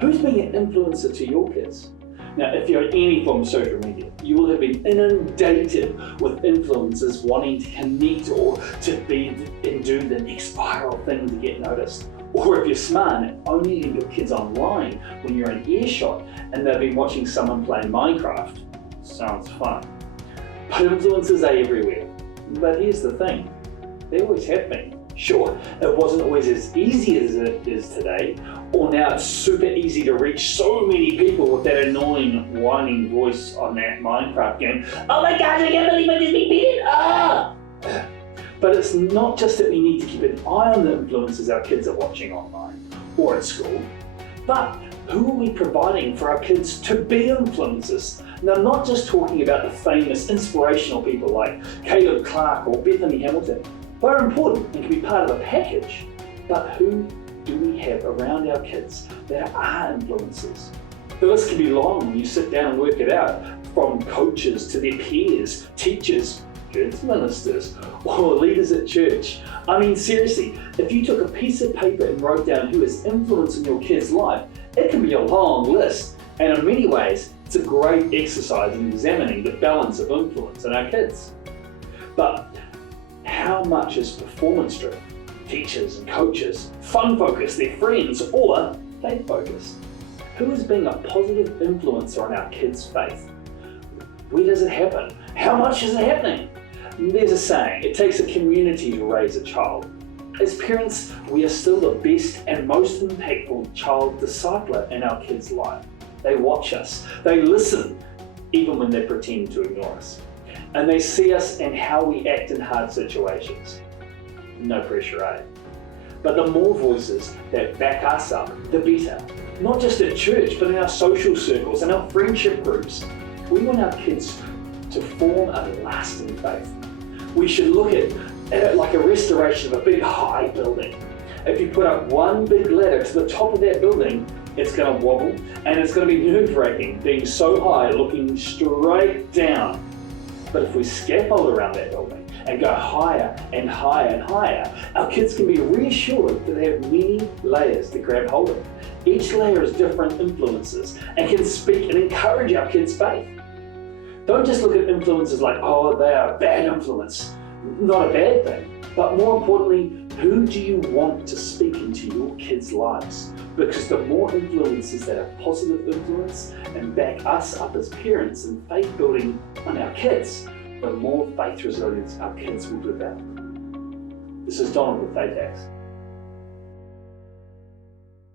Who's being an influencer to your kids? Now, if you're on any form of social media, you will have been inundated with influencers wanting to connect or to be and do the next viral thing to get noticed. Or if you're smart, only leave your kids online when you're in earshot and they've been watching someone playing Minecraft. Sounds fun. But influencers are everywhere. But here's the thing, they always have been. Sure, it wasn't always as easy as it is today, or now it's super easy to reach so many people with that annoying whining voice on that Minecraft game. Oh my gosh, I can't believe I just been beaten! Ah! But it's not just that we need to keep an eye on the influences our kids are watching online or at school, but who are we providing for our kids to be influencers? Now, I'm not just talking about the famous inspirational people like Caleb Clark or Bethany Hamilton. They're important and can be part of a package, but who do we have around our kids that are influencers? The list can be long when you sit down and work it out, from coaches to their peers, teachers, kids ministers, or leaders at church. I mean, seriously, if you took a piece of paper and wrote down who is influencing your kid's life, it can be a long list. And in many ways, it's a great exercise in examining the balance of influence in our kids. But how much is performance-driven? Teachers and coaches, fun-focused, their friends, or faith-focused? Who is being a positive influencer on our kids' faith? Where does it happen? How much is it happening? There's a saying, it takes a community to raise a child. As parents, we are still the best and most impactful child discipler in our kids' life. They watch us, they listen, even when they pretend to ignore us. And they see us and how we act in hard situations. No pressure, eh? But the more voices that back us up, the better. Not just at church, but in our social circles and our friendship groups. We want our kids to form a lasting faith. We should look at it like a restoration of a big high building. If you put up one big ladder to the top of that building, it's going to wobble and it's going to be nerve-wracking being so high looking straight down. But if we scaffold around that building and go higher and higher and higher, our kids can be reassured that they have many layers to grab hold of. Each layer is different influences and can speak and encourage our kids' faith. Don't just look at influences like, oh, they are a bad influence. Not a bad thing. But more importantly, who do you want to speak into your kids' lives? Because the more influences that are positive influence and back us up as parents in faith building on our kids, the more faith resilience our kids will develop. This is Donald with Faith Hacks.